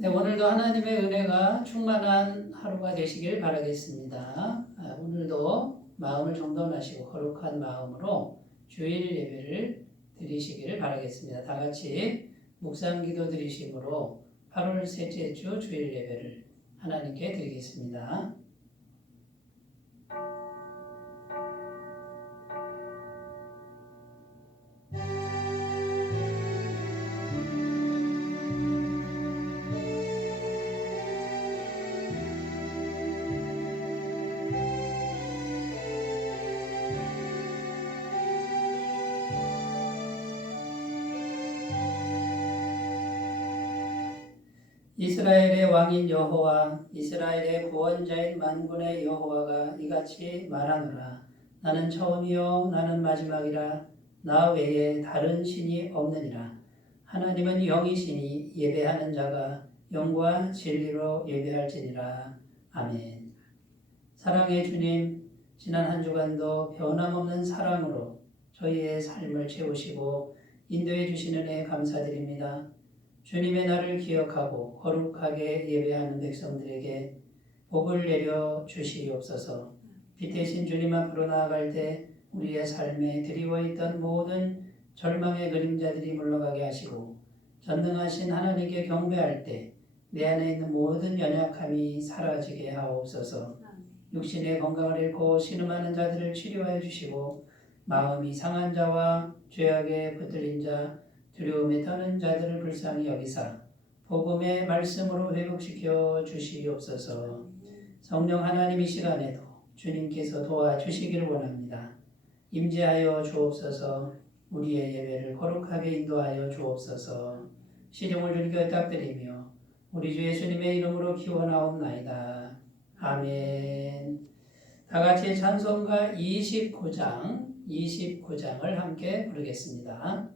네, 오늘도 하나님의 은혜가 충만한 하루가 되시길 바라겠습니다. 오늘도 마음을 정돈하시고 거룩한 마음으로 주일 예배를 드리시기를 바라겠습니다. 다 같이 묵상기도 드리심으로 8월 셋째 주 주일 예배를 하나님께 드리겠습니다. 이스라엘의 왕인 여호와, 이스라엘의 구원자인 만군의 여호와가 이같이 말하노라. 나는 처음이요 나는 마지막이라. 나 외에 다른 신이 없느니라. 하나님은 영이시니 예배하는 자가 영과 진리로 예배할지니라. 아멘. 사랑의 주님, 지난 한 주간도 변함없는 사랑으로 저희의 삶을 채우시고 인도해 주시는 은혜 감사드립니다. 주님의 날을 기억하고 거룩하게 예배하는 백성들에게 복을 내려 주시옵소서. 빛 대신 주님 앞으로 나아갈 때 우리의 삶에 드리워있던 모든 절망의 그림자들이 물러가게 하시고 전능하신 하나님께 경배할 때 내 안에 있는 모든 연약함이 사라지게 하옵소서. 육신의 건강을 잃고 신음하는 자들을 치료하여 주시고 마음이 상한 자와 죄악에 붙들린 자 두려움에 떠는 자들을 불쌍히 여기사 복음의 말씀으로 회복시켜 주시옵소서. 성령 하나님 이 시간에도 주님께서 도와주시기를 원합니다. 임재하여 주옵소서. 우리의 예배를 거룩하게 인도하여 주옵소서. 시종을 주님께 탁드리며 우리 주 예수님의 이름으로 기원하옵나이다. 아멘. 다같이 찬송가 29장을 함께 부르겠습니다.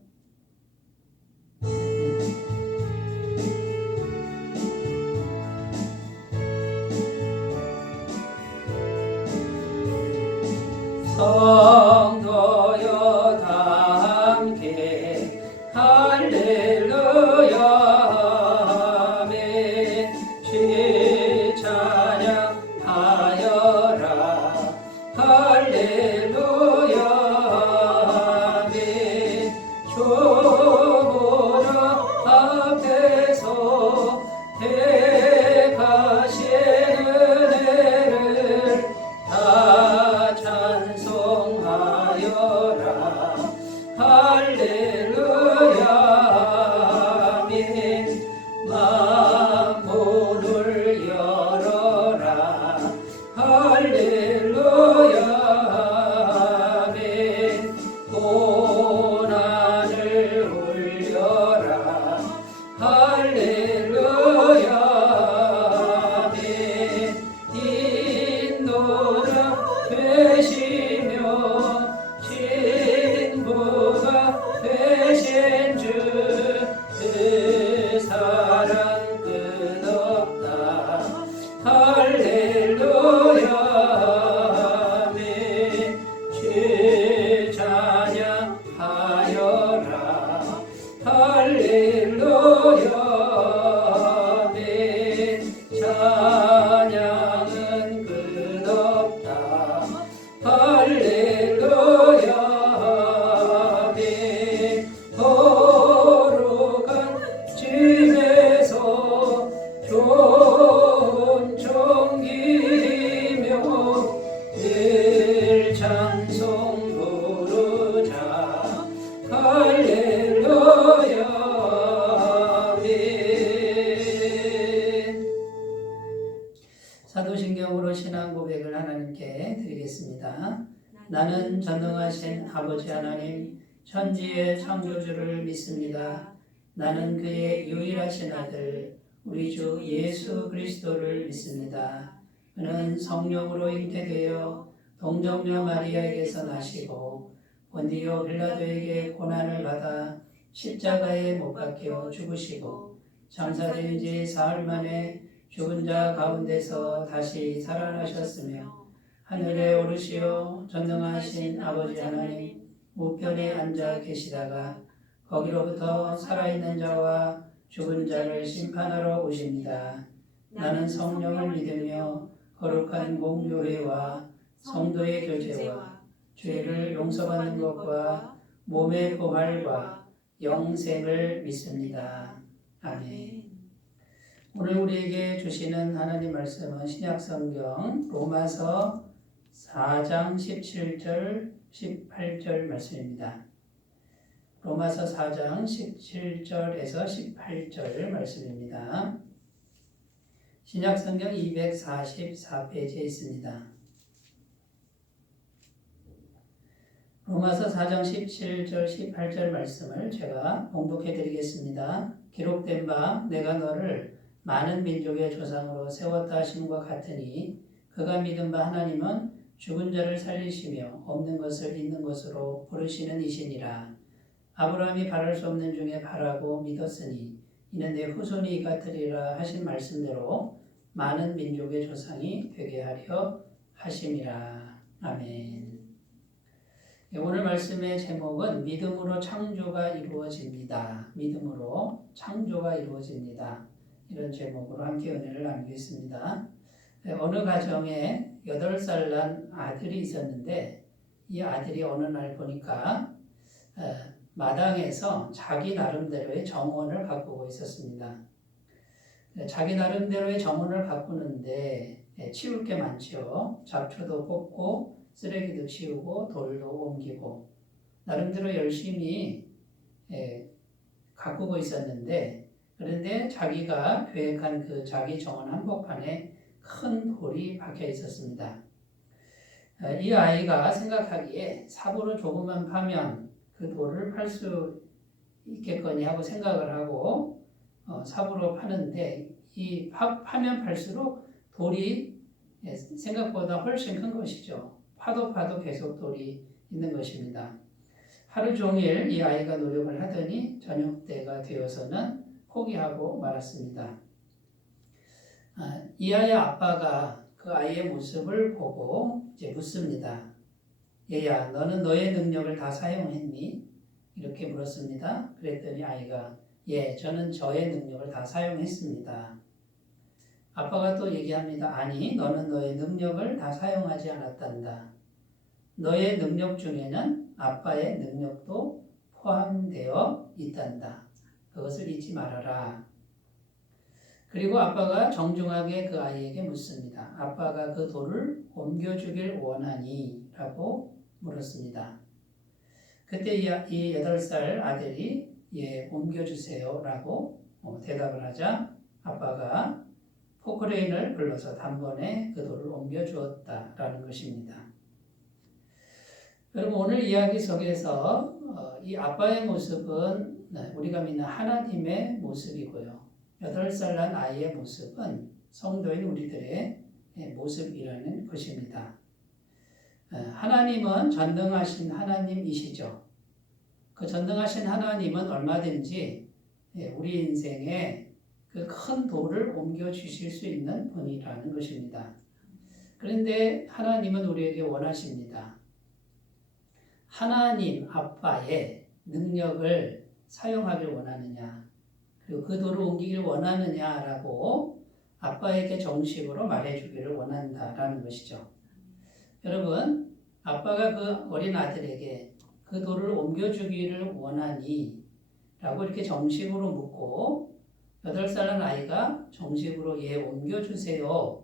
성도여 다 함께 할렐루야 아멘. 주의 찬양하여라 할렐루야 아멘. 주보라 앞에서 택하신 은혜를 다 찬송하여라 할렐루야 아멘. 만문을 열어라 할렐루야 아멘. 고난을 울려라 할렐루야 아멘. 인도자 되시며 신부가 되신 주 그 사랑 끝없다 할렐루야 아멘. 주 찬양하여라 할렐루야 아멘. 찬양은 끝없다 할렐루야 아멘. 거룩한 집에서 좋은 종기며 늘 찬송 부르자 할렐루야 아멘. 사도신경으로 신앙 고백을 하나님께 드리겠습니다. 나는 전능하신 아버지 하나님 천지의 창조주를 믿습니다. 나는 그의 유일하신 아들 우리 주 예수 그리스도를 믿습니다. 그는 성령으로 잉태되어 동정녀 마리아에게서 나시고 본디오 빌라도에게 고난을 받아 십자가에 못 박혀 죽으시고 장사된 지 사흘 만에 죽은 자 가운데서 다시 살아나셨으며 하늘에 오르시어 전능하신 아버지 하나님 우편에 앉아 계시다가 거기로부터 살아있는 자와 죽은 자를 심판하러 오십니다. 나는 성령을 믿으며 거룩한 공교회와 성도의 교제와 죄를 용서받는 것과 몸의 부활과 영생을 믿습니다. 아멘. 오늘 우리에게 주시는 하나님 말씀은 신약성경 로마서 4장 17절 18절 말씀입니다. 로마서 4장 17절에서 18절 말씀입니다. 신약성경 244페이지에 있습니다. 로마서 4장 17절 18절 말씀을 제가 봉독해 드리겠습니다. 기록된 바 내가 너를 많은 민족의 조상으로 세웠다 하심과 같으니 그가 믿은 바 하나님은 죽은 자를 살리시며 없는 것을 있는 것으로 부르시는 이시니라. 아브라함이 바랄 수 없는 중에 바라고 믿었으니 이는 내 후손이 이같으리라 하신 말씀대로 많은 민족의 조상이 되게 하려 하심이라. 아멘. 오늘 말씀의 제목은 믿음으로 창조가 이루어집니다. 믿음으로 창조가 이루어집니다. 이런 제목으로 함께 은혜를 나누겠습니다. 어느 가정에 8살 난 아들이 있었는데 이 아들이 어느 날 보니까 마당에서 자기 나름대로의 정원을 가꾸고 있었습니다. 자기 나름대로의 정원을 가꾸는데 치울 게 많죠. 잡초도 뽑고 쓰레기도 치우고 돌도 옮기고 나름대로 열심히 가꾸고 있었는데 그런데 자기가 계획한 그 자기 정원 한복판에 큰 돌이 박혀 있었습니다. 이 아이가 생각하기에 삽으로 조금만 파면 그 돌을 팔 수 있겠거니 하고 생각을 하고 삽으로 파는데 이 파면 팔수록 돌이 생각보다 훨씬 큰 것이죠. 파도 계속 돌이 있는 것입니다. 하루 종일 이 아이가 노력을 하더니 저녁 때가 되어서는 포기하고 말았습니다. 이 아이의 아빠가 그 아이의 모습을 보고 이제 묻습니다. 얘야, 너는 너의 능력을 다 사용했니? 이렇게 물었습니다. 그랬더니 아이가 예, 저는 저의 능력을 다 사용했습니다. 아빠가 또 얘기합니다. 아니, 너는 너의 능력을 다 사용하지 않았단다. 너의 능력 중에는 아빠의 능력도 포함되어 있단다. 그것을 잊지 말아라. 그리고 아빠가 정중하게 그 아이에게 묻습니다. 아빠가 그 돌을 옮겨주길 원하니? 라고 물었습니다. 그때 이 8살 아들이 예, 옮겨주세요 라고 대답을 하자 아빠가 포크레인을 불러서 단번에 그 돌을 옮겨주었다라는 것입니다. 여러분 오늘 이야기 속에서 이 아빠의 모습은 우리가 믿는 하나님의 모습이고요. 8살 난 아이의 모습은 성도인 우리들의 모습이라는 것입니다. 하나님은 전능하신 하나님이시죠. 그 전능하신 하나님은 얼마든지 우리 인생에 그 큰 돌을 옮겨주실 수 있는 분이라는 것입니다. 그런데 하나님은 우리에게 원하십니다. 하나님 아빠의 능력을 사용하길 원하느냐 그리고 그 돌을 옮기길 원하느냐라고 아빠에게 정식으로 말해주기를 원한다라는 것이죠. 여러분 아빠가 그 어린 아들에게 그 돌을 옮겨주기를 원하니? 라고 이렇게 정식으로 묻고 8살 난 아이가 정식으로 예 옮겨주세요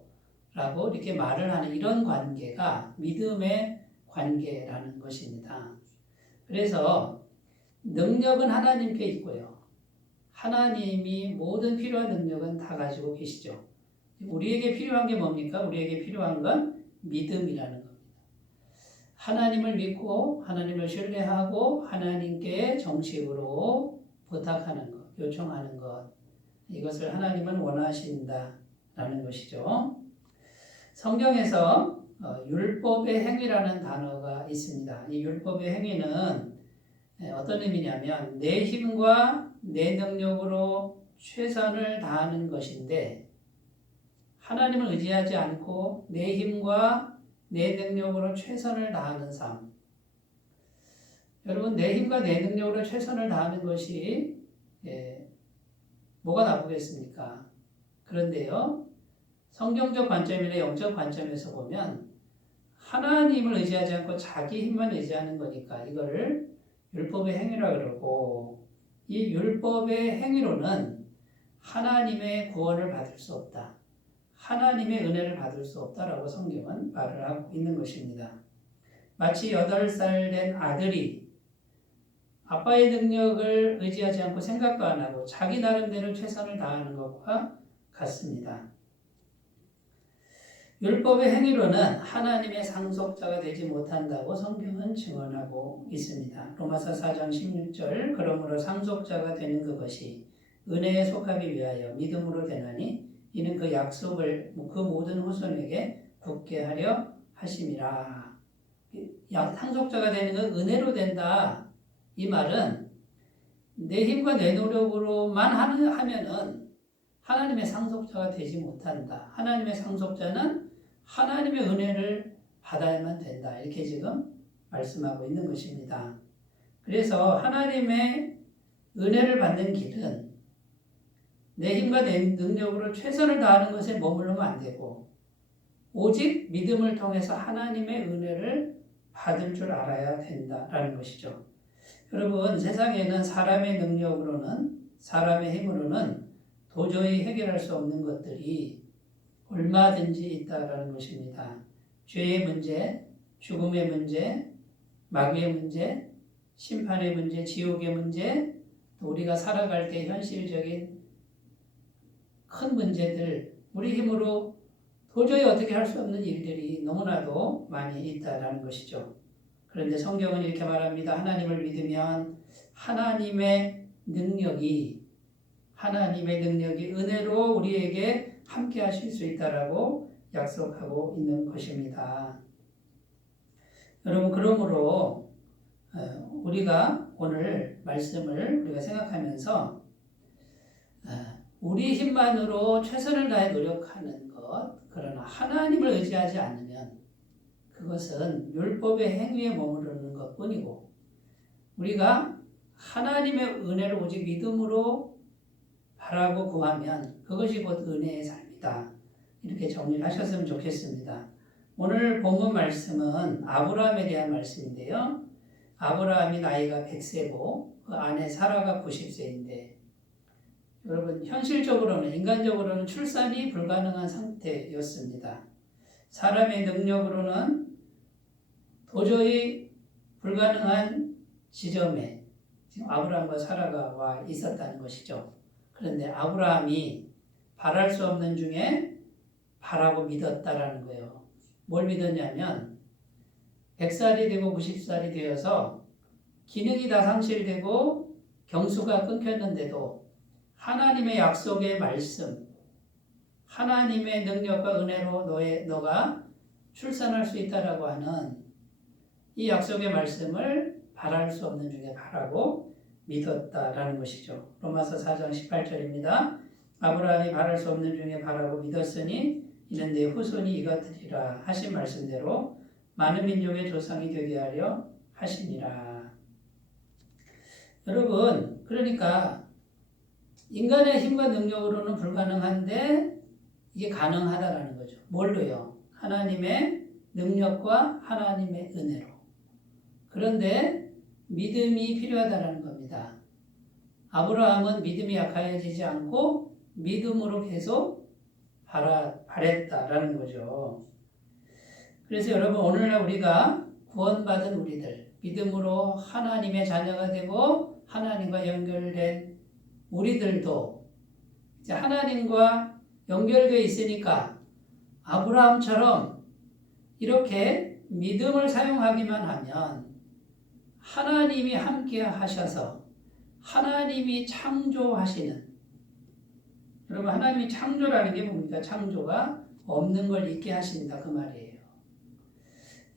라고 이렇게 말을 하는 이런 관계가 믿음의 관계라는 것입니다. 그래서 능력은 하나님께 있고요. 하나님이 모든 필요한 능력은 다 가지고 계시죠. 우리에게 필요한 게 뭡니까? 우리에게 필요한 건 믿음이라는 겁니다. 하나님을 믿고 하나님을 신뢰하고 하나님께 정식으로 부탁하는 것, 요청하는 것 이것을 하나님은 원하신다라는 것이죠. 성경에서 율법의 행위라는 단어가 있습니다. 이 율법의 행위는 어떤 의미냐면 내 힘과 내 능력으로 최선을 다하는 것인데 하나님을 의지하지 않고 내 힘과 내 능력으로 최선을 다하는 삶. 여러분 내 힘과 내 능력으로 최선을 다하는 것이 뭐가 나쁘겠습니까? 그런데요, 성경적 관점이나 영적 관점에서 보면 하나님을 의지하지 않고 자기 힘만 의지하는 거니까 이거를 율법의 행위라 그러고, 이 율법의 행위로는 하나님의 구원을 받을 수 없다, 하나님의 은혜를 받을 수 없다라고 성경은 말을 하고 있는 것입니다. 마치 8살 된 아들이 아빠의 능력을 의지하지 않고 생각도 안 하고 자기 나름대로 최선을 다하는 것과 같습니다. 율법의 행위로는 하나님의 상속자가 되지 못한다고 성경은 증언하고 있습니다. 로마서 4장 16절, 그러므로 상속자가 되는 그것이 은혜에 속하기 위하여 믿음으로 되나니 이는 그 약속을 그 모든 후손에게 굳게 하려 하심이라. 상속자가 되는 건 은혜로 된다. 이 말은 내 힘과 내 노력으로만 하면은 하나님의 상속자가 되지 못한다. 하나님의 상속자는 하나님의 은혜를 받아야만 된다. 이렇게 지금 말씀하고 있는 것입니다. 그래서 하나님의 은혜를 받는 길은 내 힘과 내 능력으로 최선을 다하는 것에 머무르면 안 되고, 오직 믿음을 통해서 하나님의 은혜를 받을 줄 알아야 된다라는 것이죠. 여러분, 세상에는 사람의 능력으로는, 사람의 힘으로는 도저히 해결할 수 없는 것들이 얼마든지 있다라는 것입니다. 죄의 문제, 죽음의 문제, 마귀의 문제, 심판의 문제, 지옥의 문제, 또 우리가 살아갈 때 현실적인 큰 문제들, 우리 힘으로 도저히 어떻게 할 수 없는 일들이 너무나도 많이 있다라는 것이죠. 그런데 성경은 이렇게 말합니다. 하나님을 믿으면 하나님의 능력이 은혜로 우리에게 함께 하실 수 있다라고 약속하고 있는 것입니다. 여러분, 그러므로 우리가 오늘 말씀을 우리가 생각하면서 우리 힘만으로 최선을 다해 노력하는 것, 그러나 하나님을 의지하지 않으면 그것은 율법의 행위에 머무르는 것뿐이고, 우리가 하나님의 은혜를 오직 믿음으로 바라고 구하면 그것이 곧 은혜의 삶이다. 이렇게 정리를 하셨으면 좋겠습니다. 오늘 본문 말씀은 아브라함에 대한 말씀인데요. 아브라함이 나이가 100세고 그 아내 사라가 90세인데, 여러분, 현실적으로는, 인간적으로는 출산이 불가능한 상태였습니다. 사람의 능력으로는 도저히 불가능한 지점에 지금 아브라함과 사라가 와 있었다는 것이죠. 그런데 아브라함이 바랄 수 없는 중에 바라고 믿었다라는 거예요. 뭘 믿었냐면 100살이 되고 90살이 되어서 기능이 다 상실되고 경수가 끊겼는데도 하나님의 약속의 말씀, 하나님의 능력과 은혜로 너가 출산할 수 있다라고 하는 이 약속의 말씀을 바랄 수 없는 중에 바라고 믿었다라는 것이죠. 로마서 4장 18절입니다. 아브라함이 바랄 수 없는 중에 바라고 믿었으니 이는 내 후손이 이같으리라 하신 말씀대로 많은 민족의 조상이 되게 하려 하시니라. 여러분, 그러니까 인간의 힘과 능력으로는 불가능한데 이게 가능하다라는 거죠. 뭘로요? 하나님의 능력과 하나님의 은혜로. 그런데 믿음이 필요하다는 겁니다. 아브라함은 믿음이 약해지지 않고 믿음으로 계속 바랬다라는 거죠. 그래서 여러분, 오늘날 우리가 구원받은 우리들, 믿음으로 하나님의 자녀가 되고 하나님과 연결된 우리들도 이제 하나님과 연결되어 있으니까 아브라함처럼 이렇게 믿음을 사용하기만 하면 하나님이 함께 하셔서 하나님이 창조하시는, 여러분, 하나님이 창조라는 게 뭡니까? 창조가 없는 걸 있게 하신다, 그 말이에요.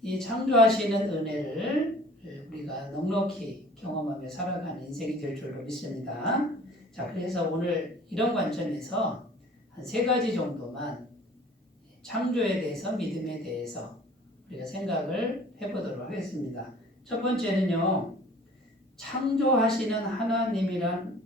이 창조하시는 은혜를 우리가 넉넉히 경험하며 살아가는 인생이 될 줄로 믿습니다. 자, 그래서 오늘 이런 관점에서 한 3가지 정도만 창조에 대해서, 믿음에 대해서 우리가 생각을 해보도록 하겠습니다. 첫 번째는요, 창조하시는 하나님이란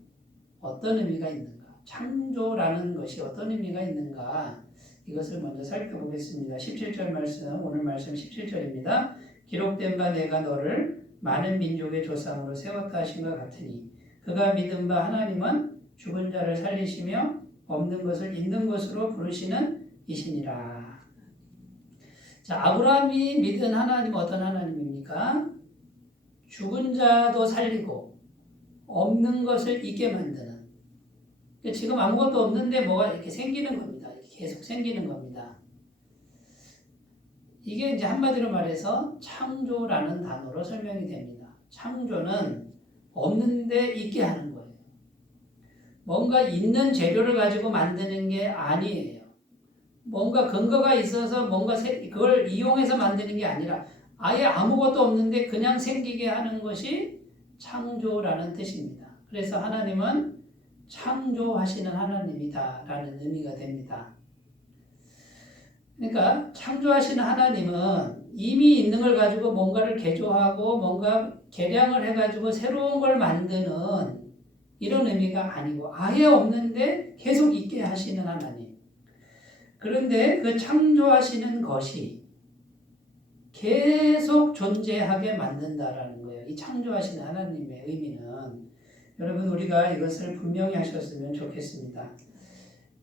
어떤 의미가 있는가? 창조라는 것이 어떤 의미가 있는가 이것을 먼저 살펴보겠습니다. 17절 말씀, 오늘 말씀 17절입니다. 기록된 바 내가 너를 많은 민족의 조상으로 세웠다 하신 것 같으니 그가 믿은 바 하나님은 죽은 자를 살리시며 없는 것을 있는 것으로 부르시는 이시니라. 자, 아브라함이 믿은 하나님은 어떤 하나님입니까? 죽은 자도 살리고 없는 것을 있게 만드는. 지금 아무것도 없는데 뭐가 이렇게 생기는 겁니다. 이렇게 계속 생기는 겁니다. 이게 이제 한마디로 말해서 창조라는 단어로 설명이 됩니다. 창조는 없는데 있게 하는 거예요. 뭔가 있는 재료를 가지고 만드는 게 아니에요. 뭔가 근거가 있어서 뭔가 그걸 이용해서 만드는 게 아니라 아예 아무것도 없는데 그냥 생기게 하는 것이 창조라는 뜻입니다. 그래서 하나님은 창조하시는 하나님이다라는 의미가 됩니다. 그러니까 창조하시는 하나님은 이미 있는 걸 가지고 뭔가를 개조하고 뭔가 개량을 해가지고 새로운 걸 만드는 이런 의미가 아니고 아예 없는데 계속 있게 하시는 하나님. 그런데 그 창조하시는 것이 계속 존재하게 만든다라는 거예요. 이 창조하시는 하나님의 의미는 여러분 우리가 이것을 분명히 하셨으면 좋겠습니다.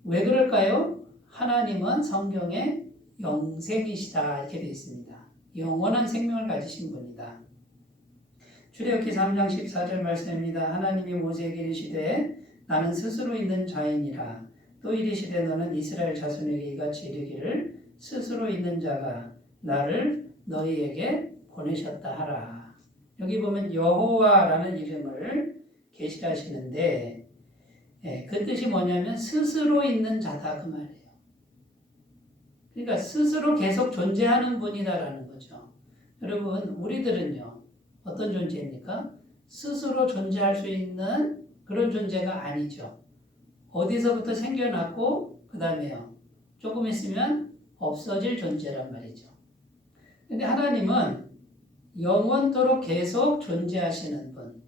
왜 그럴까요? 하나님은 성경에 영생이시다 이렇게 되어 있습니다. 영원한 생명을 가지신 분이다. 출애굽기 3장 14절 말씀입니다. 하나님이 모세에게 이르시되 나는 스스로 있는 자이니라. 또 이르시되 너는 이스라엘 자손에게 이같이 이르기를 스스로 있는 자가 나를 너희에게 보내셨다 하라. 여기 보면 여호와라는 이름을 계시하시는데 그 뜻이 뭐냐면 스스로 있는 자다 그 말이에요. 그러니까 스스로 계속 존재하는 분이다라는 거죠. 여러분 우리들은요 어떤 존재입니까? 스스로 존재할 수 있는 그런 존재가 아니죠. 어디서부터 생겨났고 그 다음에요 조금 있으면 없어질 존재란 말이죠. 근데 하나님은 영원토록 계속 존재하시는 분,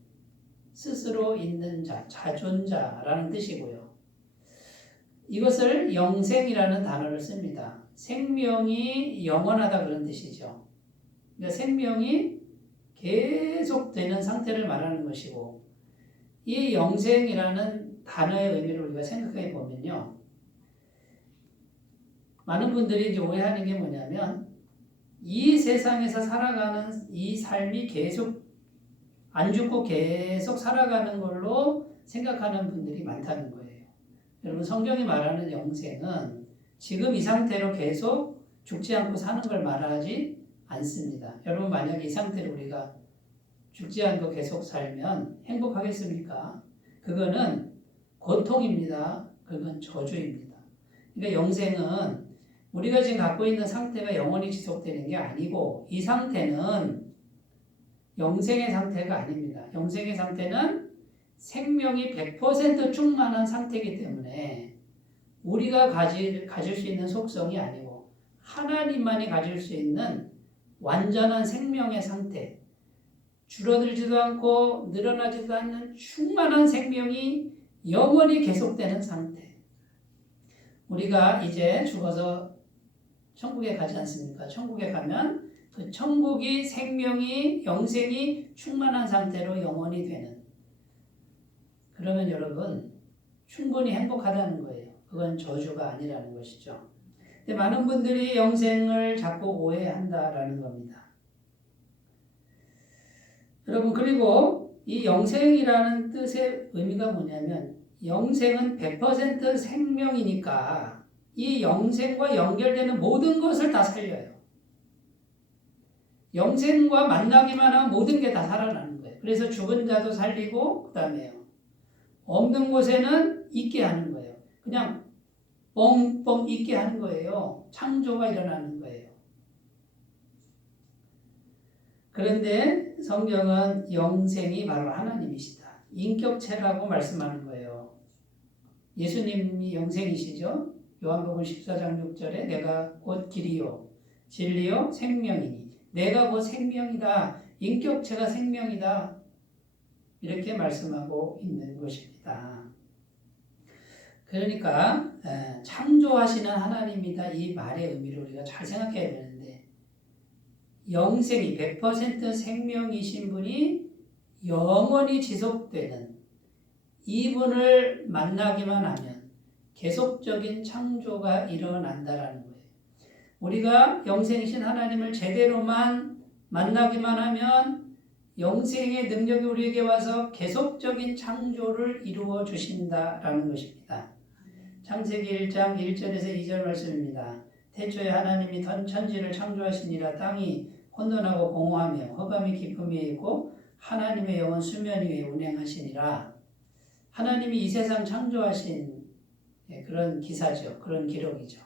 스스로 있는 자, 자존자라는 뜻이고요. 이것을 영생이라는 단어를 씁니다. 생명이 영원하다 그런 뜻이죠. 그러니까 생명이 계속 되는 상태를 말하는 것이고 이 영생이라는 단어의 의미를 우리가 생각해 보면요. 많은 분들이 이제 오해하는 게 뭐냐면 이 세상에서 살아가는 이 삶이 계속 안 죽고 계속 살아가는 걸로 생각하는 분들이 많다는 거예요. 여러분 성경이 말하는 영생은 지금 이 상태로 계속 죽지 않고 사는 걸 말하지 않습니다. 여러분 만약에 이 상태로 우리가 죽지 않고 계속 살면 행복하겠습니까? 그거는 고통입니다. 그건 저주입니다. 그러니까 영생은 우리가 지금 갖고 있는 상태가 영원히 지속되는 게 아니고 이 상태는 영생의 상태가 아닙니다. 영생의 상태는 생명이 100% 충만한 상태이기 때문에 우리가 가질 수 있는 속성이 아니고 하나님만이 가질 수 있는 완전한 생명의 상태, 줄어들지도 않고 늘어나지도 않는 충만한 생명이 영원히 계속되는 상태. 우리가 이제 죽어서 천국에 가지 않습니까? 천국에 가면 그 천국이 생명이 영생이 충만한 상태로 영원히 되는. 그러면 여러분 충분히 행복하다는 거예요. 그건 저주가 아니라는 것이죠. 근데 많은 분들이 영생을 자꾸 오해한다라는 겁니다. 여러분 그리고 이 영생이라는 뜻의 의미가 뭐냐면 영생은 100% 생명이니까 이 영생과 연결되는 모든 것을 다 살려요. 영생과 만나기만 하면 모든 게 다 살아나는 거예요. 그래서 죽은 자도 살리고 그 다음에요. 없는 곳에는 있게 하는 거예요. 그냥 뻥뻥 있게 하는 거예요. 창조가 일어나는 거예요. 그런데 성경은 영생이 바로 하나님이시다. 인격체라고 말씀하는 거예요. 예수님이 영생이시죠? 요한복음 14장 6절에 내가 곧 길이요 진리요 생명이니 내가 곧 생명이다. 인격체가 생명이다. 이렇게 말씀하고 있는 것입니다. 그러니까 창조하시는 하나님이다 이 말의 의미를 우리가 잘 생각해야 되는데 영생이 100% 생명이신 분이 영원히 지속되는 이분을 만나기만 하면 계속적인 창조가 일어난다라는 거예요. 우리가 영생이신 하나님을 제대로만 만나기만 하면 영생의 능력이 우리에게 와서 계속적인 창조를 이루어 주신다라는 것입니다. 창세기 1장 1절에서 2절 말씀입니다. 태초에 하나님이 천지를 창조하시니라. 땅이 혼돈하고 공허하며 흑암이 깊음 위에 있고 하나님의 영은 수면 위에 운행하시니라. 하나님이 이 세상 창조하신 그런 기사죠. 그런 기록이죠.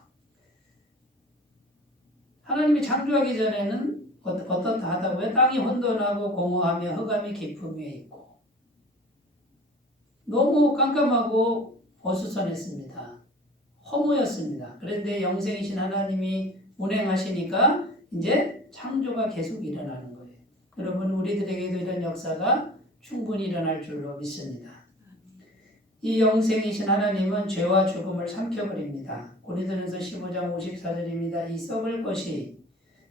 하나님이 창조하기 전에는 어떻다고요? 땅이 혼돈하고 공허하며 흑암이 깊음 위에 있고 너무 깜깜하고 어수선했습니다. 허무였습니다. 그런데 영생이신 하나님이 운행하시니까 이제 창조가 계속 일어나는 거예요. 여러분 우리들에게도 이런 역사가 충분히 일어날 줄로 믿습니다. 이 영생이신 하나님은 죄와 죽음을 삼켜버립니다. 고린도전서 15장 54절입니다. 이 썩을 것이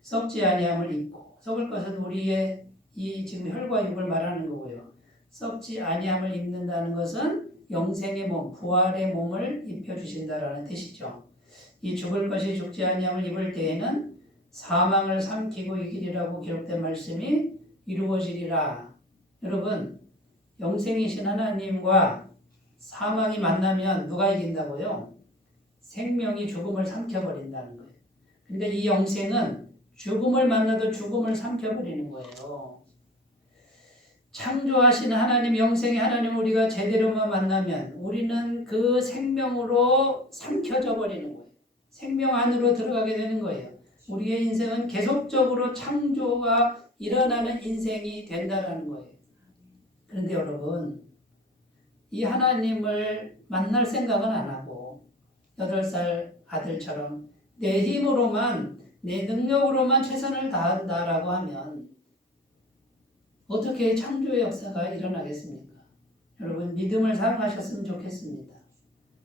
썩지 아니함을 입고, 썩을 것은 우리의 이 지금 혈과 육을 말하는 거고요. 썩지 아니함을 입는다는 것은 영생의 몸, 부활의 몸을 입혀주신다라는 뜻이죠. 이 죽을 것이 죽지 아니함을 입을 때에는 사망을 삼키고 이기리라고 기록된 말씀이 이루어지리라. 여러분, 영생이신 하나님과 사망이 만나면 누가 이긴다고요? 생명이 죽음을 삼켜버린다는 거예요. 그런데 이 영생은 죽음을 만나도 죽음을 삼켜버리는 거예요. 창조하신 하나님, 영생의 하나님 우리가 제대로만 만나면 우리는 그 생명으로 삼켜져 버리는 거예요. 생명 안으로 들어가게 되는 거예요. 우리의 인생은 계속적으로 창조가 일어나는 인생이 된다는 거예요. 그런데 여러분, 이 하나님을 만날 생각은 안 하고 8살 아들처럼 내 힘으로만 내 능력으로만 최선을 다한다라고 하면 어떻게 창조의 역사가 일어나겠습니까? 여러분 믿음을 사용하셨으면 좋겠습니다.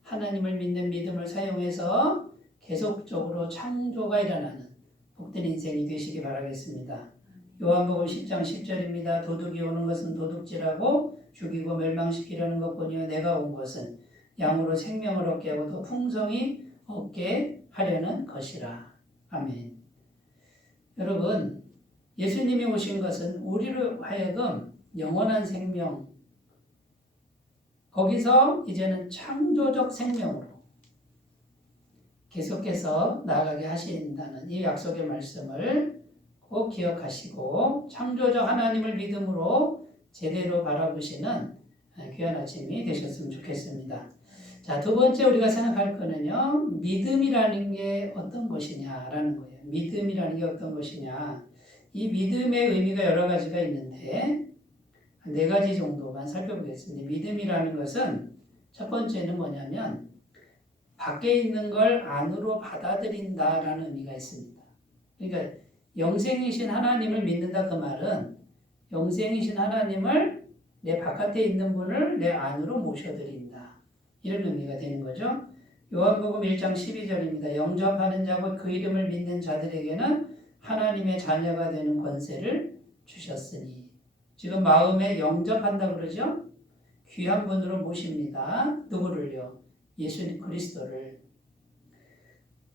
하나님을 믿는 믿음을 사용해서 계속적으로 창조가 일어나는 복된 인생이 되시기 바라겠습니다. 요한복음 10장 10절입니다. 도둑이 오는 것은 도둑질하고 죽이고 멸망시키려는 것뿐이요 내가 온 것은 양으로 생명을 얻게 하고 또 풍성히 얻게 하려는 것이라. 아멘. 여러분 예수님이 오신 것은 우리로 하여금 영원한 생명, 거기서 이제는 창조적 생명으로 계속해서 나아가게 하신다는 이 약속의 말씀을 꼭 기억하시고 창조적 하나님을 믿음으로 제대로 바라보시는 귀한 아침이 되셨으면 좋겠습니다. 자, 두 번째 우리가 생각할 거는요, 믿음이라는 게 어떤 것이냐라는 거예요. 믿음이라는 게 어떤 것이냐. 이 믿음의 의미가 여러 가지가 있는데 한 4가지 정도만 살펴보겠습니다. 믿음이라는 것은 첫 번째는 뭐냐면 밖에 있는 걸 안으로 받아들인다라는 의미가 있습니다. 그러니까 영생이신 하나님을 믿는다 그 말은 영생이신 하나님을 내 바깥에 있는 분을 내 안으로 모셔드린다. 이런 의미가 되는 거죠. 요한복음 1장 12절입니다. 영접하는 자고 그 이름을 믿는 자들에게는 하나님의 자녀가 되는 권세를 주셨으니. 지금 마음에 영접한다 그러죠? 귀한 분으로 모십니다. 누구를요? 예수 그리스도를.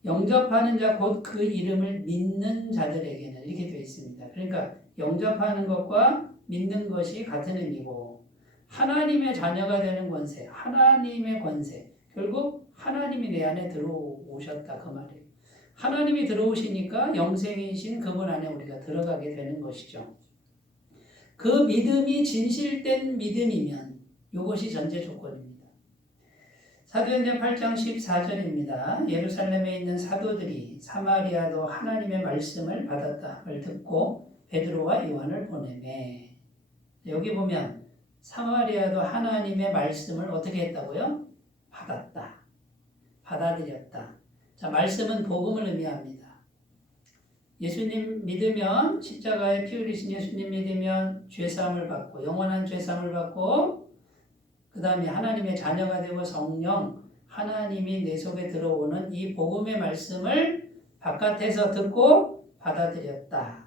영접하는 자 곧 그 이름을 믿는 자들에게는 이렇게 되어 있습니다. 그러니까 영접하는 것과 믿는 것이 같은 의미고 하나님의 자녀가 되는 권세, 하나님의 권세, 결국 하나님이 내 안에 들어오셨다 그 말이에요. 하나님이 들어오시니까 영생이신 그분 안에 우리가 들어가게 되는 것이죠. 그 믿음이 진실된 믿음이면 이것이 전제 조건입니다. 사도행전 8장 14절입니다. 예루살렘에 있는 사도들이 사마리아도 하나님의 말씀을 받았다를 듣고 베드로와 요한을 보내매. 여기 보면 사마리아도 하나님의 말씀을 어떻게 했다고요? 받았다. 받아들였다. 자, 말씀은 복음을 의미합니다. 예수님 믿으면 십자가에 피 흘리신 예수님 믿으면 죄사함을 받고 영원한 죄사함을 받고 그 다음에 하나님의 자녀가 되고 성령 하나님이 내 속에 들어오는 이 복음의 말씀을 바깥에서 듣고 받아들였다.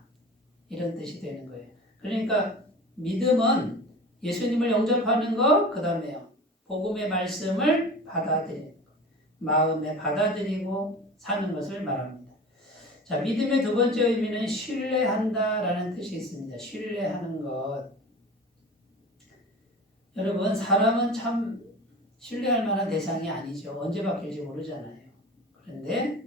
이런 뜻이 되는 거예요. 그러니까 믿음은 예수님을 영접하는 것, 그 다음에요. 복음의 말씀을 받아들이는 것. 마음에 받아들이고 사는 것을 말합니다. 자, 믿음의 두 번째 의미는 신뢰한다라는 뜻이 있습니다. 신뢰하는 것. 여러분, 사람은 참 신뢰할 만한 대상이 아니죠. 언제 바뀔지 모르잖아요. 그런데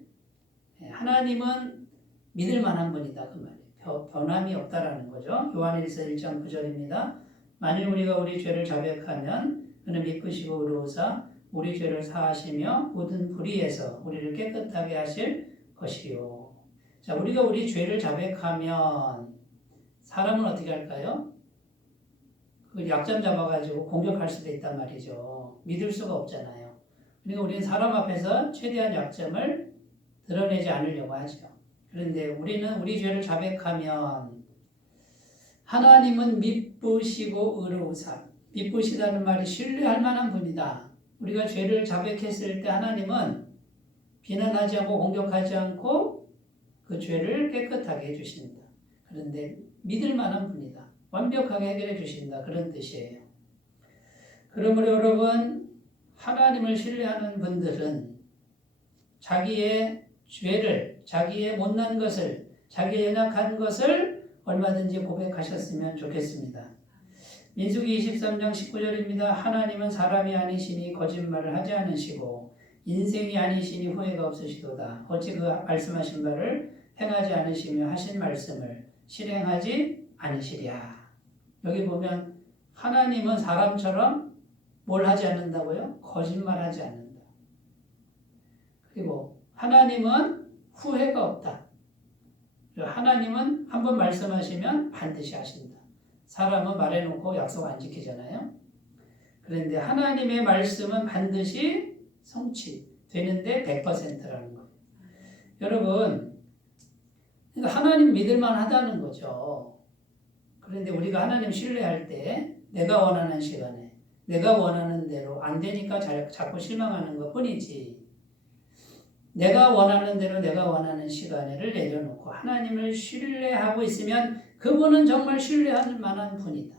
하나님은 믿을 만한 분이다 그 말이에요. 변함이 없다라는 거죠. 요한일서 1장 9절입니다. 만일 우리가 우리 죄를 자백하면 그는 믿으시고 의로우사 우리 죄를 사하시며 모든 불의에서 우리를 깨끗하게 하실 것이요. 자, 우리가 우리 죄를 자백하면 사람은 어떻게 할까요? 그 약점 잡아가지고 공격할 수도 있단 말이죠. 믿을 수가 없잖아요. 그러니까 우리는 사람 앞에서 최대한 약점을 드러내지 않으려고 하죠. 그런데 우리는 우리 죄를 자백하면 하나님은 미쁘시고 의로우사. 미쁘시다는 말이 신뢰할 만한 분이다. 우리가 죄를 자백했을 때 하나님은 비난하지 않고 공격하지 않고 그 죄를 깨끗하게 해주신다. 그런데 믿을 만한 분이다. 완벽하게 해결해 주신다. 그런 뜻이에요. 그러므로 여러분, 하나님을 신뢰하는 분들은 자기의 죄를, 자기의 못난 것을, 자기의 연약한 것을 얼마든지 고백하셨으면 좋겠습니다. 민수기 23장 19절입니다. 하나님은 사람이 아니시니 거짓말을 하지 않으시고 인생이 아니시니 후회가 없으시도다. 어찌 그 말씀하신 바를 행하지 않으시며 하신 말씀을 실행하지 않으시랴. 여기 보면 하나님은 사람처럼 뭘 하지 않는다고요? 거짓말하지 않는다. 그리고 하나님은 후회가 없다. 하나님은 한번 말씀하시면 반드시 하신다. 사람은 말해놓고 약속 안 지키잖아요. 그런데 하나님의 말씀은 반드시 성취되는데 100%라는 거예요. 여러분, 그러니까 하나님 믿을만 하다는 거죠. 그런데 우리가 하나님 신뢰할 때 내가 원하는 시간에 내가 원하는 대로 안 되니까 자꾸 실망하는 것 뿐이지, 내가 원하는 대로 내가 원하는 시간을 내려놓고 하나님을 신뢰하고 있으면 그분은 정말 신뢰할 만한 분이다.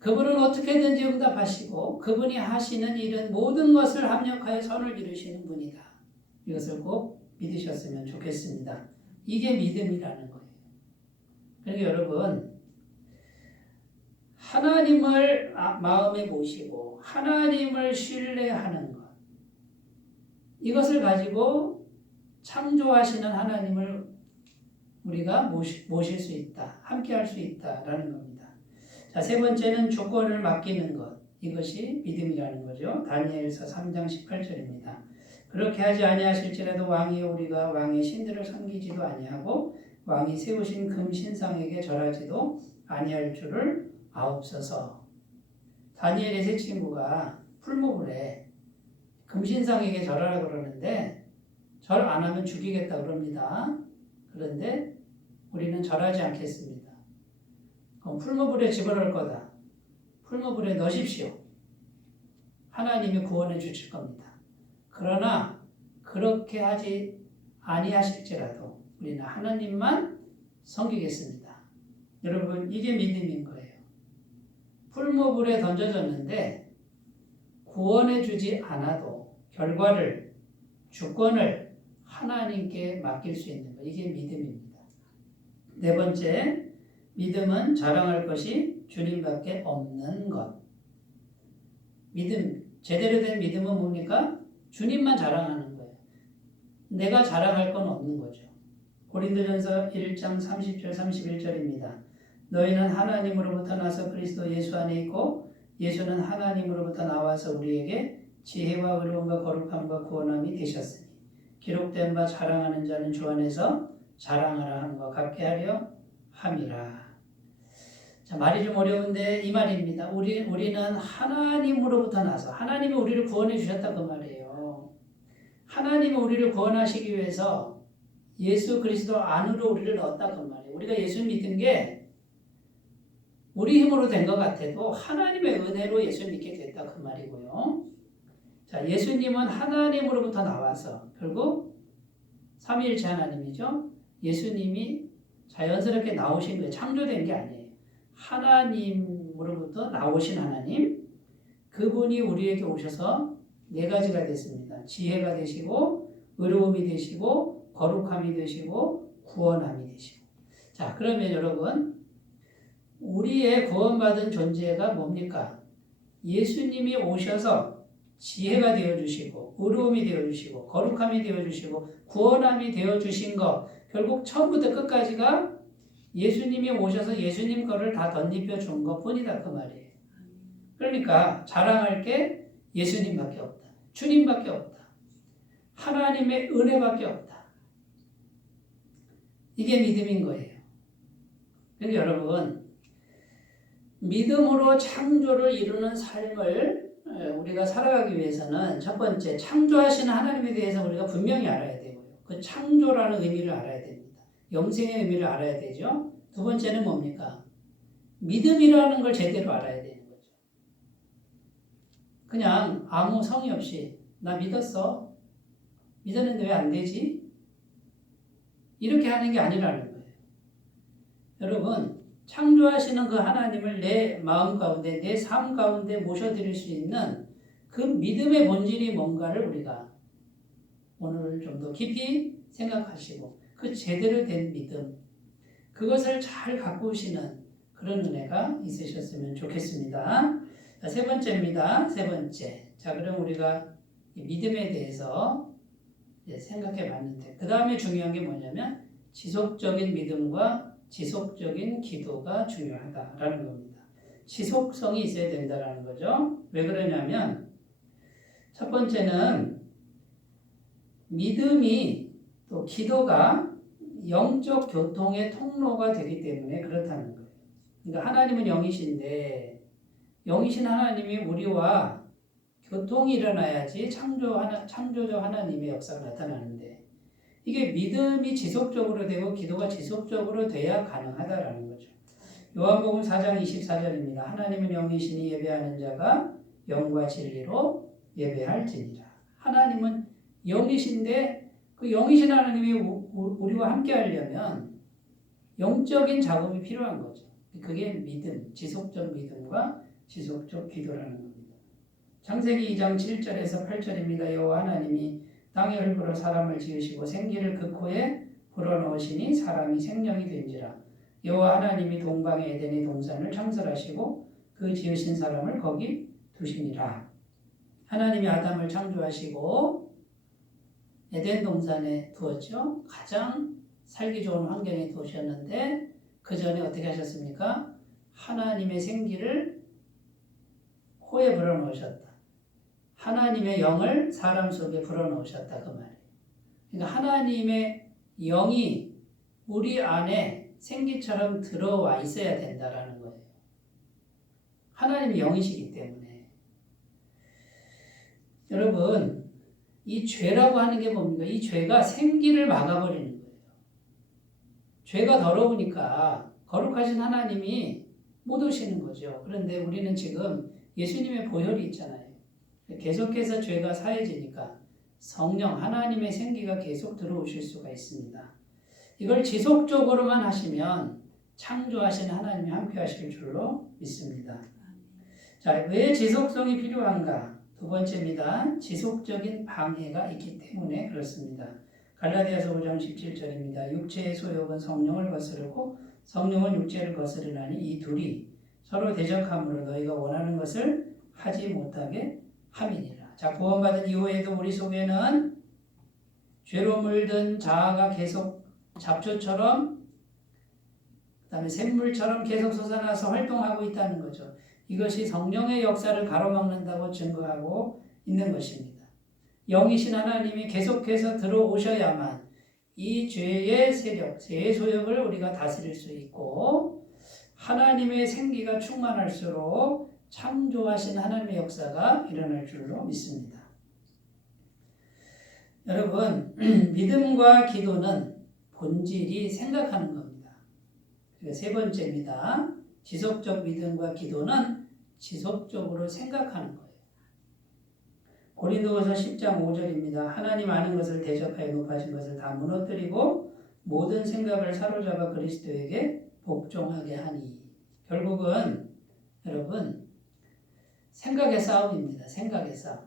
그분은 어떻게든지 응답하시고 그분이 하시는 일은 모든 것을 합력하여 선을 이루시는 분이다. 이것을 꼭 믿으셨으면 좋겠습니다. 이게 믿음이라는 거예요. 그러니까 여러분, 하나님을 마음에 모시고 하나님을 신뢰하는 것, 이것을 가지고 창조하시는 하나님을 우리가 모실 수 있다. 함께 할 수 있다라는 겁니다. 자, 세 번째는 조건을 맡기는 것. 이것이 믿음이라는 거죠. 다니엘서 3장 18절입니다. 그렇게 하지 아니하실지라도 왕이여 우리가 왕의 신들을 섬기지도 아니하고 왕이 세우신 금신상에게 절하지도 아니할 줄을 아옵소서. 다니엘의 세 친구가 풀무불에 금신상에게 절하라 그러는데 절 안 하면 죽이겠다 그럽니다. 그런데 우리는 절하지 않겠습니다. 그럼 풀무불에 집어넣을 거다. 풀무불에 넣으십시오. 하나님이 구원해 주실 겁니다. 그러나 그렇게 하지 아니하실지라도 우리는 하나님만 섬기겠습니다. 여러분, 이게 믿음인 거예요. 풀무불에 던져졌는데 구원해 주지 않아도 결과를, 주권을 하나님께 맡길 수 있는 것, 이게 믿음입니다. 네 번째, 믿음은 자랑할 것이 주님밖에 없는 것. 믿음, 제대로 된 믿음은 뭡니까? 주님만 자랑하는 거예요. 내가 자랑할 건 없는 거죠. 고린도전서 1장 30절 31절입니다. 너희는 하나님으로부터 나서 그리스도 예수 안에 있고 예수는 하나님으로부터 나와서 우리에게 지혜와 의로움과 거룩함과 구원함이 되셨으니 기록된 바 자랑하는 자는 주 안에서 자랑하라 함과 같게 하려 함이라. 자, 말이 좀 어려운데 이 말입니다. 우리는 하나님으로부터 나서 하나님이 우리를 구원해 주셨다 그 말이에요. 하나님이 우리를 구원하시기 위해서 예수 그리스도 안으로 우리를 넣었다 그 말이에요. 우리가 예수 믿은 게 우리 힘으로 된 것 같아도 하나님의 은혜로 예수 믿게 됐다 그 말이고요. 자, 자, 예수님은 하나님으로부터 나와서 결국 삼위일체 하나님이죠. 예수님이 자연스럽게 나오신 거예요. 창조된 게 아니에요. 하나님으로부터 나오신 하나님, 그분이 우리에게 오셔서 네 가지가 됐습니다. 지혜가 되시고 의로움이 되시고 거룩함이 되시고 구원함이 되시고. 자, 그러면 여러분, 우리의 구원받은 존재가 뭡니까? 예수님이 오셔서 지혜가 되어주시고 의로움이 되어주시고 거룩함이 되어주시고 구원함이 되어주신 것, 결국 처음부터 끝까지가 예수님이 오셔서 예수님 거를 다 덧입혀 준 것뿐이다 그 말이에요. 그러니까 자랑할 게 예수님밖에 없다. 주님밖에 없다. 하나님의 은혜밖에 없다. 이게 믿음인 거예요. 그러니까 여러분, 믿음으로 창조를 이루는 삶을 우리가 살아가기 위해서는 첫 번째, 창조하시는 하나님에 대해서 우리가 분명히 알아야 되고요. 그 창조라는 의미를 알아야 됩니다. 영생의 의미를 알아야 되죠. 두 번째는 뭡니까? 믿음이라는 걸 제대로 알아야 되는 거죠. 그냥 아무 성의 없이 나 믿었어. 믿었는데 왜 안 되지? 이렇게 하는 게 아니라는 거예요. 여러분, 창조하시는 그 하나님을 내 마음 가운데, 내 삶 가운데 모셔드릴 수 있는 그 믿음의 본질이 뭔가를 우리가 오늘 좀 더 깊이 생각하시고 그 제대로 된 믿음, 그것을 잘 가꾸시는 그런 은혜가 있으셨으면 좋겠습니다. 자, 세 번째입니다. 세 번째. 자, 그럼 우리가 믿음에 대해서 생각해 봤는데, 그 다음에 중요한 게 뭐냐면 지속적인 믿음과 지속적인 기도가 중요하다라는 겁니다. 지속성이 있어야 된다는 거죠. 왜 그러냐면 첫 번째는 믿음이 또 기도가 영적 교통의 통로가 되기 때문에 그렇다는 거예요. 그러니까 하나님은 영이신데 영이신 하나님이 우리와 교통이 일어나야지 창조적 하나님의 역사가 나타나는데, 이게 믿음이 지속적으로 되고 기도가 지속적으로 돼야 가능하다라는 거죠. 요한복음 4장 24절입니다. 하나님은 영이시니 예배하는 자가 영과 진리로 예배할지니라. 하나님은 영이신데 그 영이신 하나님이 우리와 함께 하려면 영적인 작업이 필요한 거죠. 그게 믿음, 지속적 믿음과 지속적 기도라는 겁니다. 창세기 2장 7절에서 8절입니다. 여호와 하나님이 땅의 흙으로 사람을 지으시고 생기를 그 코에 불어넣으시니 사람이 생명이 된지라. 여호와 하나님이 동방의 에덴의 동산을 창설하시고 그 지으신 사람을 거기 두시니라. 하나님이 아담을 창조하시고 에덴 동산에 두었죠. 가장 살기 좋은 환경에 두셨는데 그 전에 어떻게 하셨습니까? 하나님의 생기를 코에 불어넣으셨다. 하나님의 영을 사람 속에 불어넣으셨다 그 말이에요. 그러니까 하나님의 영이 우리 안에 생기처럼 들어와 있어야 된다라는 거예요. 하나님이 영이시기 때문에. 여러분, 이 죄라고 하는 게 뭡니까? 이 죄가 생기를 막아버리는 거예요. 죄가 더러우니까 거룩하신 하나님이 못 오시는 거죠. 그런데 우리는 지금 예수님의 보혈이 있잖아요. 계속해서 죄가 사해지니까 성령 하나님의 생기가 계속 들어오실 수가 있습니다. 이걸 지속적으로만 하시면 창조하신 하나님이 함께 하실 줄로 믿습니다. 자, 왜 지속성이 필요한가? 두 번째입니다. 지속적인 방해가 있기 때문에 그렇습니다. 갈라디아서 5장 17절입니다. 육체의 소욕은 성령을 거스르고 성령은 육체를 거스르나니 이 둘이 서로 대적함으로 너희가 원하는 것을 하지 못하게 함이니라. 자, 구원받은 이후에도 우리 속에는 죄로 물든 자아가 계속 잡초처럼, 그 다음에 샘물처럼 계속 솟아나서 활동하고 있다는 거죠. 이것이 성령의 역사를 가로막는다고 증거하고 있는 것입니다. 영이신 하나님이 계속해서 들어오셔야만 이 죄의 세력, 죄의 소욕을 우리가 다스릴 수 있고 하나님의 생기가 충만할수록 창조하신 하나님의 역사가 일어날 줄로 믿습니다. 여러분, 믿음과 기도는 본질이 생각하는 겁니다. 세 번째입니다. 지속적 믿음과 기도는 지속적으로 생각하는 거예요. 고린도후서 10장 5절입니다. 하나님 아는 것을 대적하여 높아진 것을 다 무너뜨리고 모든 생각을 사로잡아 그리스도에게 복종하게 하니. 결국은 여러분 생각의 싸움입니다. 생각의 싸움.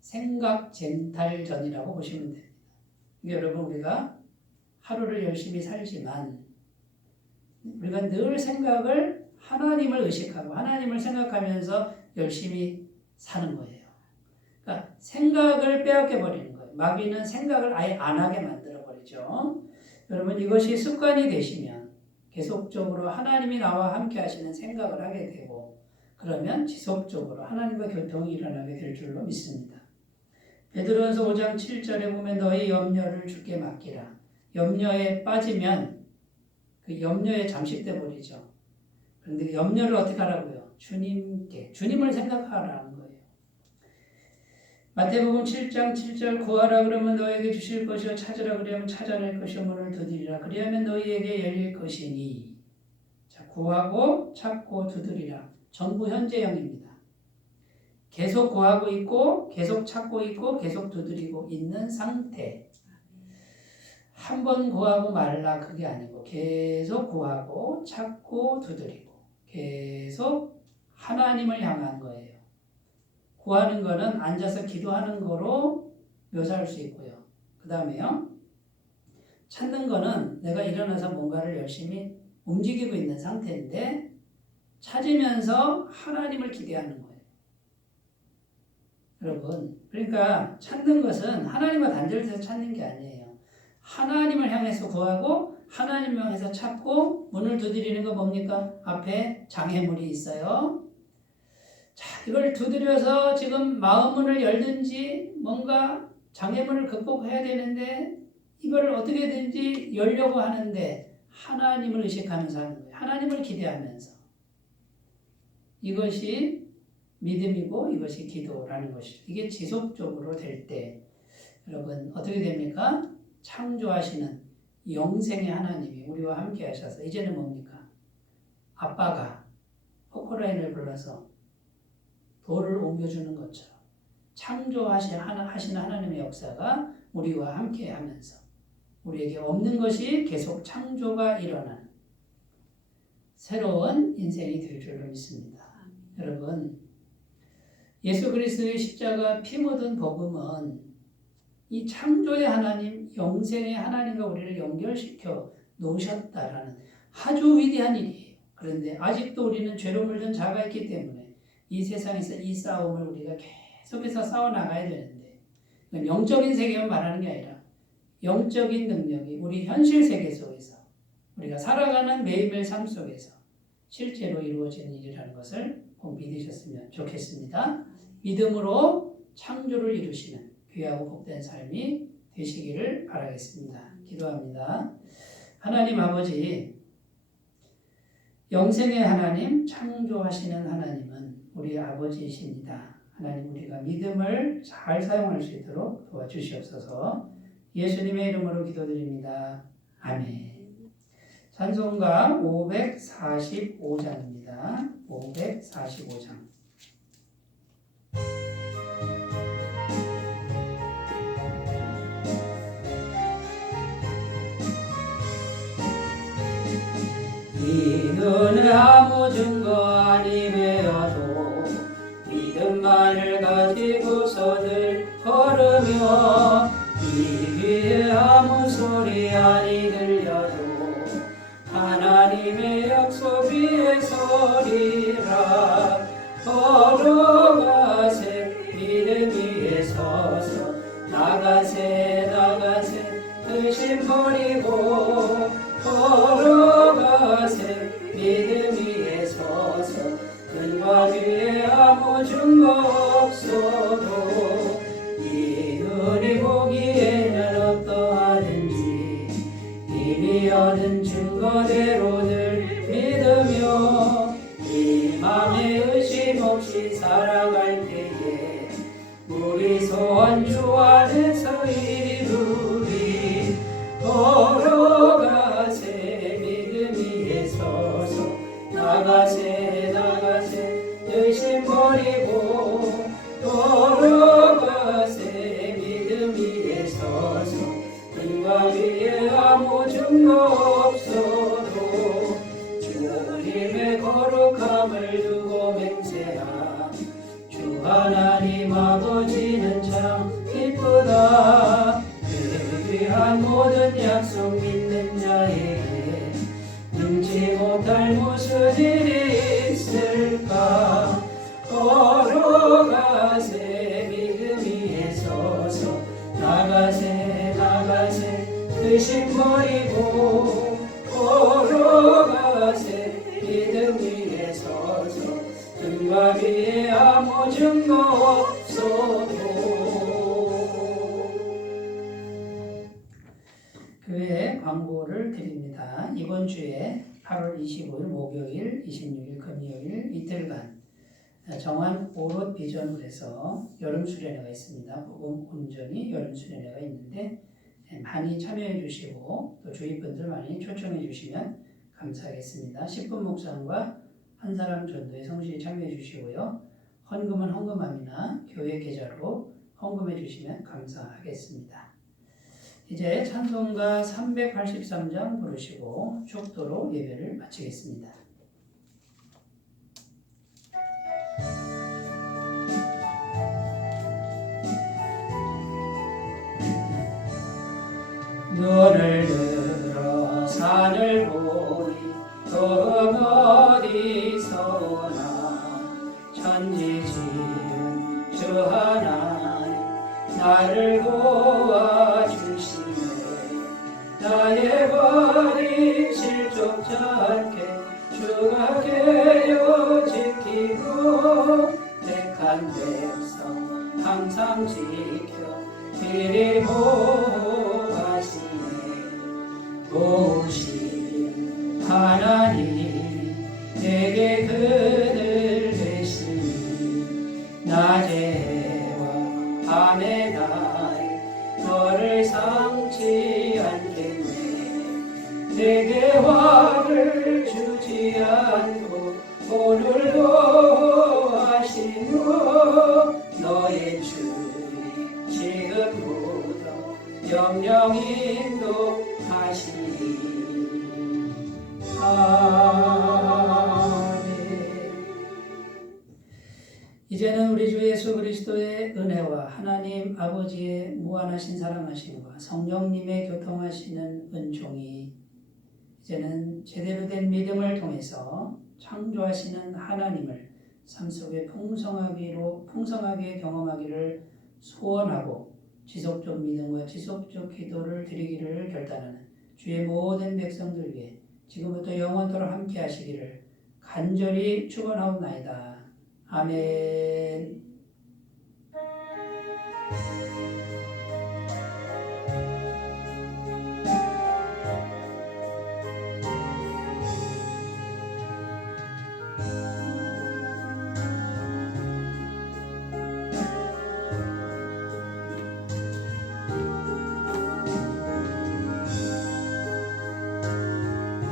생각쟁탈전이라고 보시면 됩니다. 여러분 우리가 하루를 열심히 살지만 우리가 늘 생각을 하나님을 의식하고 하나님을 생각하면서 열심히 사는 거예요. 그러니까 생각을 빼앗겨 버리는 거예요. 마귀는 생각을 아예 안 하게 만들어 버리죠. 여러분 이것이 습관이 되시면 계속적으로 하나님이 나와 함께 하시는 생각을 하게 되고 그러면 지속적으로 하나님과 교통이 일어나게 될 줄로 믿습니다. 베드로전서 5장 7절에 보면 너희 염려를 주께 맡기라. 염려에 빠지면 그 염려에 잠식돼 버리죠. 그런데 염려를 어떻게 하라고요? 주님을 생각하라는 거예요. 마태복음 7장 7절 구하라 그러면 너에게 주실 것이요 찾으라 그러면 찾아낼 것이요 문을 두드리라 그리하면 너희에게 열릴 것이니. 자, 구하고 찾고 두드리라. 전부 현재형입니다. 계속 구하고 있고 계속 찾고 있고 계속 두드리고 있는 상태. 한 번 구하고 말라 그게 아니고 계속 구하고 찾고 두드리고 계속 하나님을 향한 거예요. 구하는 거는 앉아서 기도하는 거로 묘사할 수 있고요. 그 다음에요. 찾는 거는 내가 일어나서 뭔가를 열심히 움직이고 있는 상태인데 찾으면서 하나님을 기대하는 거예요. 여러분, 그러니까 찾는 것은 하나님과 단절돼서 찾는 게 아니에요. 하나님을 향해서 구하고 하나님을 향해서 찾고 문을 두드리는 거 뭡니까? 앞에 장애물이 있어요. 자, 이걸 두드려서 지금 마음문을 열든지 뭔가 장애물을 극복해야 되는데 이걸 어떻게든지 열려고 하는데 하나님을 의식하면서 하는 거예요. 하나님을 기대하면서. 이것이 믿음이고 이것이 기도라는 것이죠. 이게 지속적으로 될 때 여러분 어떻게 됩니까? 창조하시는 영생의 하나님이 우리와 함께 하셔서 이제는 뭡니까? 아빠가 포크레인을 불러서 돌을 옮겨주는 것처럼 창조하시는 하나님의 역사가 우리와 함께 하면서 우리에게 없는 것이 계속 창조가 일어나는 새로운 인생이 될 줄로 믿습니다. 여러분 예수 그리스도의 십자가 피 묻은 복음은 이 창조의 하나님, 영생의 하나님과 우리를 연결시켜 놓으셨다라는 아주 위대한 일이에요. 그런데 아직도 우리는 죄로 물든 자가 있기 때문에 이 세상에서 이 싸움을 우리가 계속해서 싸워나가야 되는데 영적인 세계만 말하는 게 아니라 영적인 능력이 우리 현실 세계 속에서 우리가 살아가는 매일매일 삶 속에서 실제로 이루어지는 일이라는 것을 꼭 믿으셨으면 좋겠습니다. 믿음으로 창조를 이루시는 귀하고 복된 삶이 되시기를 바라겠습니다. 기도합니다. 하나님 아버지, 영생의 하나님, 창조하시는 하나님은 우리 아버지이십니다. 하나님 우리가 믿음을 잘 사용할 수 있도록 도와주시옵소서. 예수님의 이름으로 기도드립니다. 아멘. 찬송가 545장입니다. 545장. 이는 아무 증거 아니매여도 믿음만을 가지고서들 걸으며 이 귀에 아무 소리 아니 들려도 하나님의 약속 위에 서리라. 걸어가세 믿음 위에 서서 나가세 의심 버리고 걸어가세 믿음 위에 서서 은과 위에 아무 증거 없어도 이 눈이 보기에는 어떠하든지 이미 얻은 증거대로 늘 믿으며 이 맘에 의심 없이 살아갈 때에 우리 소원 주 안에서 이루리. 걸어가세 믿음 위에 서서 나가세 의심 버리고 걸어가세 의심 버리고 걸어가세. 믿음 위에 서서 등과 위에 아무 증거 없어도. 교회 광고를 드립니다. 이번 주에 8월 25일 목요일, 26일 금요일 이틀간 정한 오롯 비전홀에서 여름 수련회가 있습니다. 복음 온전히 여름 수련회가 있는데 많이 참여해 주시고 또 주위 분들 많이 초청해 주시면 감사하겠습니다. 10분 묵상과 한 사람 전도에 성실히 참여해 주시고요. 헌금은 헌금함이나 교회 계좌로 헌금해 주시면 감사하겠습니다. 이제 찬송가 383장 부르시고 축도로 예배를 마치겠습니다. 눈을 들어 산을 보니 또 어디서나 천지 지은 주 하나님 나를 도와주시네. 나의 발이 실족지 않게 주가 깨어 지키고 택한 백성 항상 지켜 길이 보호하시네. 도우신 하나님 내게 그늘 되시니 낮에 해와 밤에 날 너를 상치 않겠네. 내게 화를 주지 않고 오늘도 하시고 너의 주님 지금부터 영영 인도하시니. 아멘. 이제는 우리 주 예수 그리스도의 은혜와 하나님 아버지의 무한하신 사랑하심과 성령님의 교통하시는 은총이 이제는 제대로 된 믿음을 통해서 창조하시는 하나님을 삶 속에 풍성하게 경험하기를 소원하고 지속적 믿음과 지속적 기도를 드리기를 결단하는 주의 모든 백성들 위해 지금부터 영원토록 함께 하시기를 간절히 축원하옵나이다. 아멘.